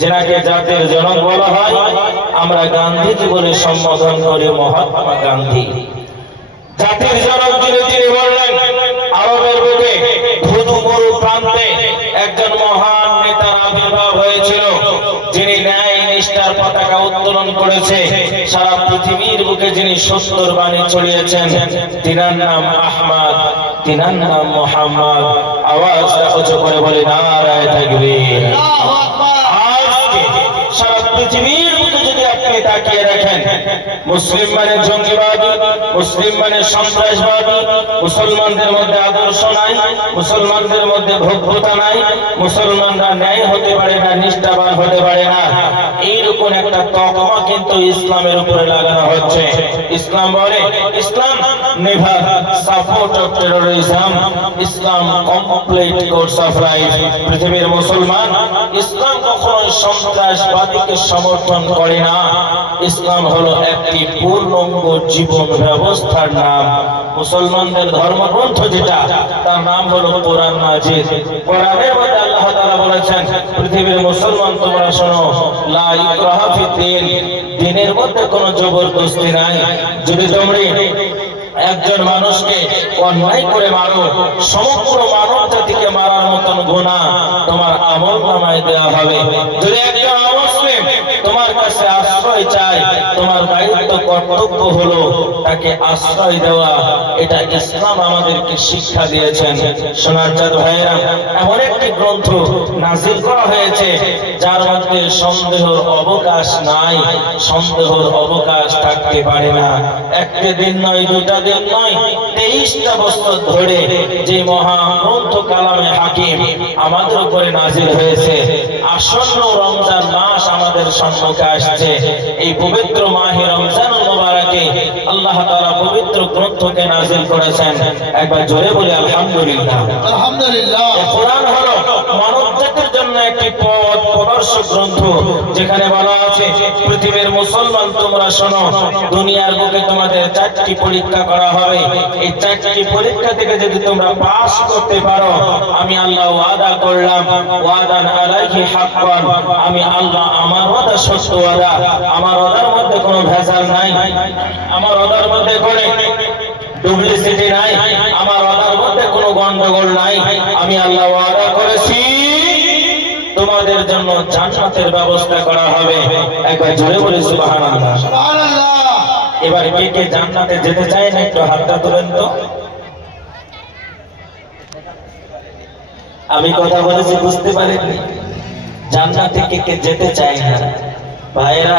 যেনাকে জাতির জনক বলা হয়, আমরা গান্ধীজি বলে সম্বোধন করি মহাত্মা গান্ধী। জাতির জনক তিনি বললেন, আরবের বুকে ধুধুমরু প্রান্তে একজন মহান নেতার আবির্ভাব হয়েছিল, যিনি ন্যায় নিষ্ঠার পতাকা উত্তোলন করেছে। সারা পৃথিবীর বুকে যিনি সত্যর বাণী ছড়িয়েছেন, তিনার নাম আহমদ, তিনার নাম মোহাম্মদ। আওয়াজটা উঁচু করে বলি নারায়ে তাকবীর। আজকে সারা পৃথিবীর বুকে যদি আপনি তাকিয়ে দেখেন, মুসলিম মানে জঙ্গিবাদী, মুসলিম মানে সন্ত্রাসবাদী, মুসলমানদের মধ্যে আদর্শ নাই, মুসলমানদের মধ্যে ভব্যতা নাই, মুসলমানরা ন্যায় হতে পারে না, নিষ্ঠাবান হতে পারে না, এইরকম একটা তকমা কিন্তু ইসলামের উপরে লাগানো হচ্ছে। ইসলাম বলে, Islam never support of terrorism, Islam complete course of life. পৃথিবীর মুসলমান ইসলাম কখনোই সন্ত্রাসবাদীকে সমর্থন করে না। ইসলাম হলো একটি পূর্ণাঙ্গ জীবন ব্যবস্থার নাম। মুসলমানদের ধর্মগ্রন্থ যেটা, তার নাম হলো কোরআন মাজিদ। কোরআনের মধ্যে আল্লাহ তাআলা বলেছেন, পৃথিবীর মুসলমান তোমরা শোনো, লা ইকরাহা ফিদ্দীন, দ্বীনের মধ্যে কোনো জবরদস্তি নাই। যদি তোমরা একজন মানুষকে অন্যায় করে মারো, সমগ্র মানব জাতিকে মারার মতন গুনাহ তোমার আমলনামায় দেওয়া হবে। যদি একজন অমুসলিম তোমার কাছে আশ্রয় চায়, তোমার দায়িত্ব কর্তব্য হলো তাকে আশ্রয় দেওয়া। এটা ইসলাম আমাদেরকে শিক্ষা দিয়েছেন। সোনার চাঁদ ভাইরা, এমন একটি গ্রন্থ নাজিল করা হয়েছে যার মধ্যে সন্দেহের অবকাশ নাই, সন্দেহের অবকাশ থাকতে পারে না। একটা দিন নয়, দুটা দিন নয়, 23টা বছর ধরে যে মহাগ্রন্থ কালামে হাকিম আমাদের উপরে নাজিল হয়েছে। আসন্ন রমজান মাস আমাদের সম্মুখে আসছে। এই পবিত্র মাহে রমজানুল মুবারাকে আল্লাহ তাআলা পবিত্র গ্রন্থকে নাজিল করেছেন। একবার জোরে বলি আলহামদুলিল্লাহ। আলহামদুলিল্লাহ। কোরআন হলো মানব জাতির জন্য একটি পথ প্রদর্শক গ্রন্থ, যেখানে বলা আছে, পৃথিবীর মুসলমান তোমরা শোনো, দুনিয়ার বুকে তোমাদের 4টি পরীক্ষা করা হবে। এই 4টি পরীক্ষা থেকে যদি তোমরা পাস করতে পারো, আমি আল্লাহ ওয়াদা করলাম, ওয়াদান আলাইহি হাক্কান, আমি আল্লাহ আমার ওয়াদা সত্য ওয়াদা, আমার ওয়াদার মধ্যে কোনো ভেজাল নাই, আমার ওয়াদার মধ্যে কোনো ডুপ্লিসিটি নাই, আমার ওয়াদার মধ্যে কোনো গন্ডগোল নাই। আমি আল্লাহ ওয়াদা করেছি তোমাদের জন্য জান্নাতের ব্যবস্থা করা হবে। একবার জোরে বলি সুবহানাল্লাহ। সুবহানাল্লাহ। এবার কে কে জান্নাতে যেতে চায় না, একটু হাতটা তোলেন তো। আমি কথা বলেছি বুঝতে পারেননি? জান্নাতে কে কে যেতে চায় না ভাইরা?